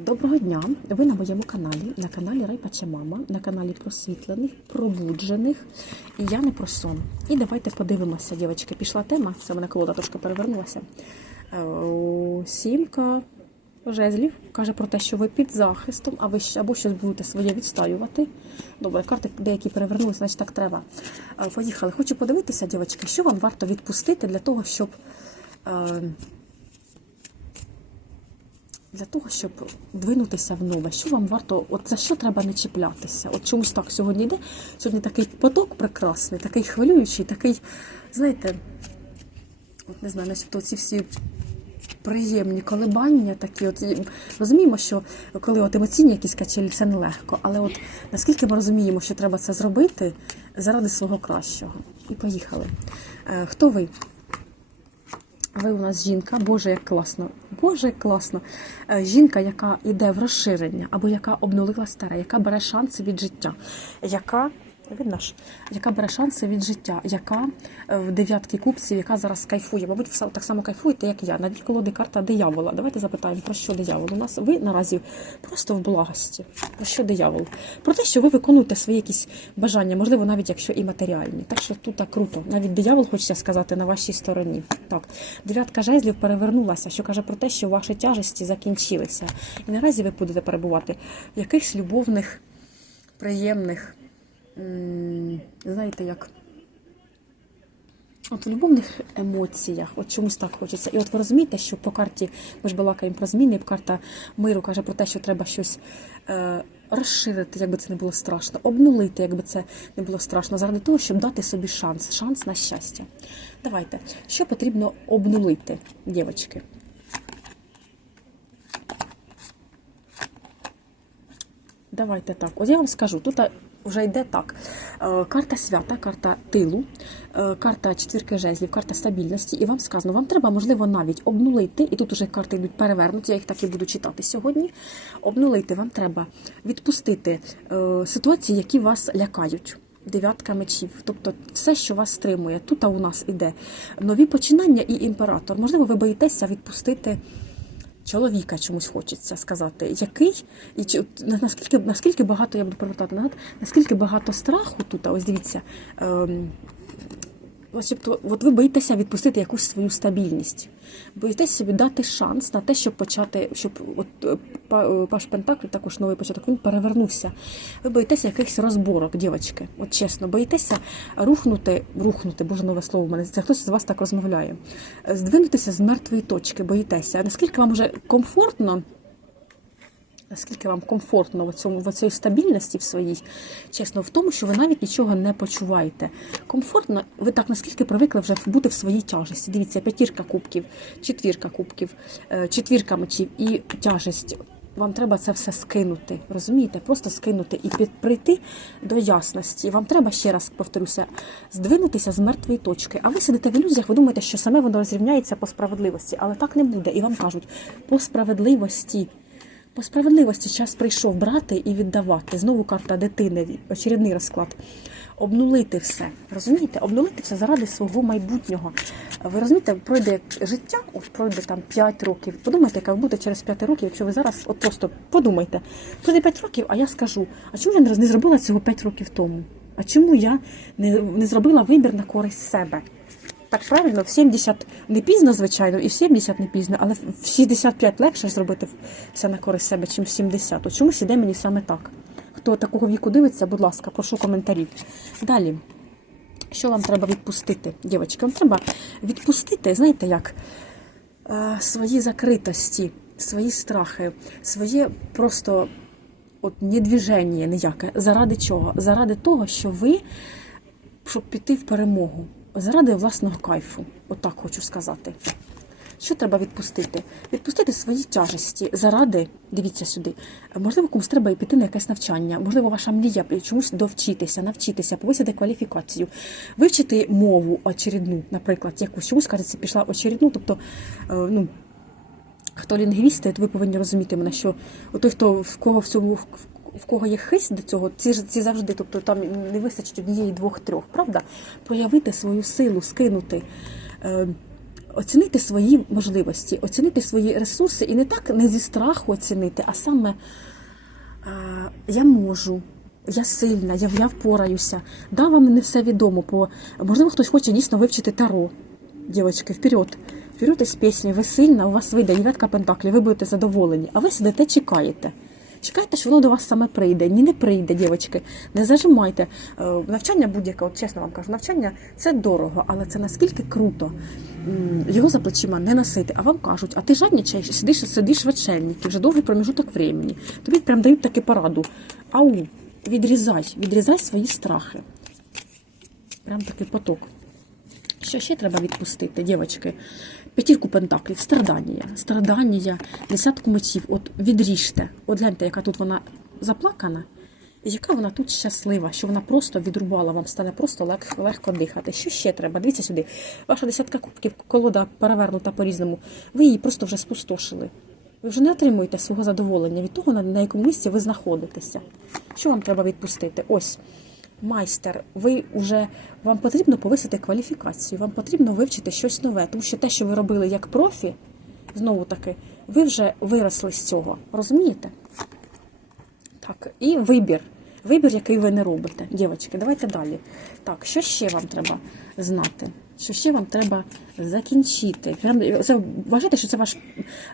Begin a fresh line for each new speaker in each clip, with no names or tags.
Доброго дня! Ви на моєму каналі, на каналі Райпача Мама, на каналі просвітлених, пробуджених. І я не про сон. І давайте подивимося, дівчатки. Пішла тема, це мене колода трошки перевернулася. Е, Сімка жезлів каже про те, що ви під захистом, а ви або щось будете своє відстаювати. Добре, карти деякі перевернулися, значить так треба. Е, Поїхали. Хочу подивитися, дівчатки, що вам варто відпустити для того, щоб. Для того, щоб двинутися в нове, що вам варто, от за що треба не чіплятися? От чомусь так сьогодні йде. Сьогодні такий поток прекрасний, такий хвилюючий, такий, знаєте, от не знаю, начебто ці всі приємні колебання такі. От розуміємо, що коли от емоційні якісь качелі, це нелегко. Але от наскільки ми розуміємо, що треба це зробити заради свого кращого. І поїхали. Е, Хто ви? Ви у нас жінка, Боже, як класно. Боже, як класно. Е, Жінка, яка йде в розширення, або яка обнулила старе, яка бере шанси від життя, яка. Видно ж, яка бере шанси від життя, яка е, в дев'ятки купців, яка зараз кайфує. Мабуть, ви так само кайфуєте, як я. На дні колоди карта диявола. Давайте запитаємо, про що диявол? У нас ви наразі просто в благості. Про що диявол? Про те, що ви виконуєте свої якісь бажання, можливо, навіть якщо і матеріальні. Так що тут так круто. Навіть диявол, хочеться сказати, на вашій стороні. Так, дев'ятка жезлів перевернулася, що каже про те, що ваші тяжесті закінчилися. І наразі ви будете перебувати в якихось любовних, приємних, знаєте, як. От в любовних емоціях, от чомусь так хочеться. І от ви розумієте, що по карті ми ж балакаємо про зміни, і карта миру каже про те, що треба щось е, розширити, якби це не було страшно, обнулити, якби це не було страшно, заради того, щоб дати собі шанс, шанс на щастя. Давайте, що потрібно обнулити, дівчатки? Давайте так. От я вам скажу, тут вже йде так. Е, Карта свята, карта тилу, е, карта четвірки жезлів, карта стабільності. І вам сказано, вам треба, можливо, навіть обнулити, і тут уже карти йдуть перевернуті, я їх так і буду читати сьогодні. Обнулити вам треба відпустити е, ситуації, які вас лякають. Дев'ятка мечів, тобто все, що вас стримує. Тут у нас іде нові починання і імператор. Можливо, ви боїтеся відпустити чоловіка чомусь хочеться сказати, який і чи наскільки наскільки багато я буду привертати, наскільки багато страху тут, ось дивіться. Начебто, от ви боїтеся відпустити якусь свою стабільність, боїтеся собі дати шанс на те, щоб почати, щоб от е, е, Паш Пентакль, також новий початок, він перевернувся. Ви боїтеся якихось розборок, дівчатки, от чесно, боїтеся рухнути, рухнути, боже нове слово в мене, це хтось з вас так розмовляє. Здвинутися з мертвої точки, боїтеся. Наскільки вам вже комфортно? Наскільки вам комфортно в цьому в цій стабільності в своїй, чесно, в тому, що ви навіть нічого не почуваєте. Комфортно, ви так наскільки привикли вже бути в своїй тяжесті. Дивіться, п'ятірка кубків, четвірка кубків, е, четвірка мечів і тяжесть. Вам треба це все скинути, розумієте? Просто скинути і прийти до ясності. Вам треба ще раз повторюся, здвинутися з мертвої точки. А ви сидите в ілюзіях, ви думаєте, що саме воно розрівняється по справедливості, але так не буде. І вам кажуть, по справедливості. По справедливості час прийшов брати і віддавати. Знову карта дитини, очередний розклад. Обнулити все. Розумієте? Обнулити все заради свого майбутнього. Ви розумієте, пройде життя, от пройде там 5 років. Подумайте, як буде через 5 років, якщо ви зараз, от просто подумайте, пройде 5 років, а я скажу, а чому я не зробила цього 5 років тому? А чому я не, не зробила вибір на користь себе? Так правильно, в 70 не пізно, звичайно, і в 70 не пізно, але в 65 легше зробити все на користь себе, чим в 70. От чомусь іде мені саме так. Хто такого віку дивиться, будь ласка, прошу коментарів. Далі. Що вам треба відпустити, дівчатки? Вам треба відпустити, знаєте як, е, свої закритості, свої страхи, своє просто от недвіження ніяке. Заради чого? Заради того, що ви щоб піти в перемогу, заради власного кайфу. Отак хочу сказати. Що треба відпустити? Відпустити свої тяжесті заради, дивіться сюди. Можливо, комусь треба і піти на якесь навчання, можливо, ваша мрія чомусь довчитися, навчитися, повисити кваліфікацію, вивчити мову очередну, наприклад, якусь чомусь кажеться, пішла очередну, тобто, е, ну. Хто лінгвісти, то ви повинні розуміти мене, що той, хто в кого в цьому в- кого є хист до цього, ці ці завжди, тобто там не вистачить однієї, двох, трьох, правда? Проявити свою силу, скинути. Е, оцінити свої можливості, оцінити свої ресурси і не так не зі страху оцінити, а саме е, я можу. Я сильна, я, я впораюся. Да, вам не все відомо, бо можливо хтось хоче дійсно вивчити таро. Дівчатки, вперед. Вперед із пісні, ви сильна, у вас вийде Єветка Пентаклі, ви будете задоволені, а ви сидите, чекаєте. Чекайте, що воно до вас саме прийде. Ні, не прийде, дівчатки. Не зажимайте. Е, Навчання будь-яке, от чесно вам кажу, навчання це дорого, але це наскільки круто. Його за плечима не носити, а вам кажуть, а ти жадничаєш, сидиш, сидиш в очельнику, вже довгий проміжуток времени. Тобі прям дають таку пораду. Ау, відрізай, відрізай свої страхи. Прям такий поток. Що ще треба відпустити, дівчатки? П'ятірку пентаклів, страдання. Страдання, десятку мечів. От відріжте. От гляньте, яка тут вона заплакана, і яка вона тут щаслива, що вона просто відрубала, вам стане просто лег- легко дихати. Що ще треба? Дивіться сюди. Ваша десятка кубків, колода перевернута по-різному. Ви її просто вже спустошили. Ви вже не отримуєте свого задоволення від того, на- якому місці ви знаходитеся. Що вам треба відпустити? Ось майстер, ви вже вам потрібно повисити кваліфікацію, вам потрібно вивчити щось нове, тому що те, що ви робили як профі, знову таки, ви вже виросли з цього. Розумієте? Так, і вибір. Вибір, який ви не робите. Дівчатки, давайте далі. Так, що ще вам треба знати? Що ще вам треба закінчити? Прям, це, вважайте, що це ваш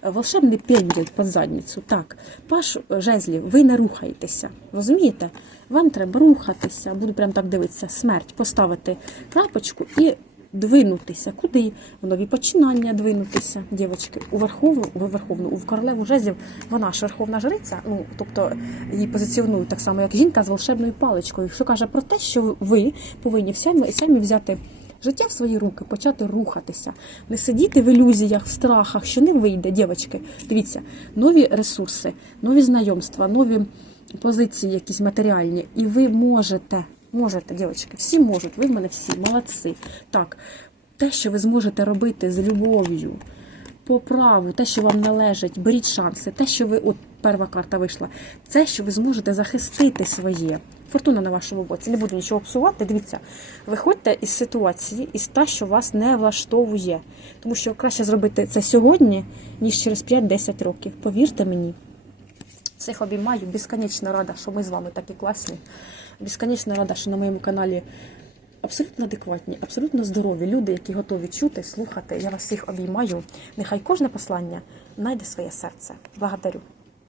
е, волшебний пенділь під задницю. Так, паш жезлів, ви не рухаєтеся. Розумієте? Вам треба рухатися. Буду прям так дивитися. Смерть, поставити крапочку і двинутися. Куди? В нові починання двинутися, дівчатки. У верховну, у верховну, у королеву жезлів, вона ж верховна жриця, ну тобто її позиціонують так само, як жінка з волшебною паличкою, що каже про те, що ви повинні самі, самі взяти. Життя в свої руки, почати рухатися, не сидіти в ілюзіях, в страхах, що не вийде, дівчатки. Дивіться, нові ресурси, нові знайомства, нові позиції, якісь матеріальні, і ви можете Можете, дівчатки, всі можуть, ви в мене всі молодці. Так, те, що ви зможете робити з любов'ю, по праву, те, що вам належить, беріть шанси, те, що ви, от перша карта вийшла, це, що ви зможете захистити своє. Фортуна на вашому боці. Не буду нічого псувати. Дивіться, виходьте із ситуації, із та, що вас не влаштовує. Тому що краще зробити це сьогодні, ніж через 5-10 років. Повірте мені. Всіх обіймаю, безконечно рада, що ми з вами такі класні. Безконечно рада, що на моєму каналі абсолютно адекватні, абсолютно здорові люди, які готові чути, слухати. Я вас всіх обіймаю. Нехай кожне послання знайде своє серце. Благодарю.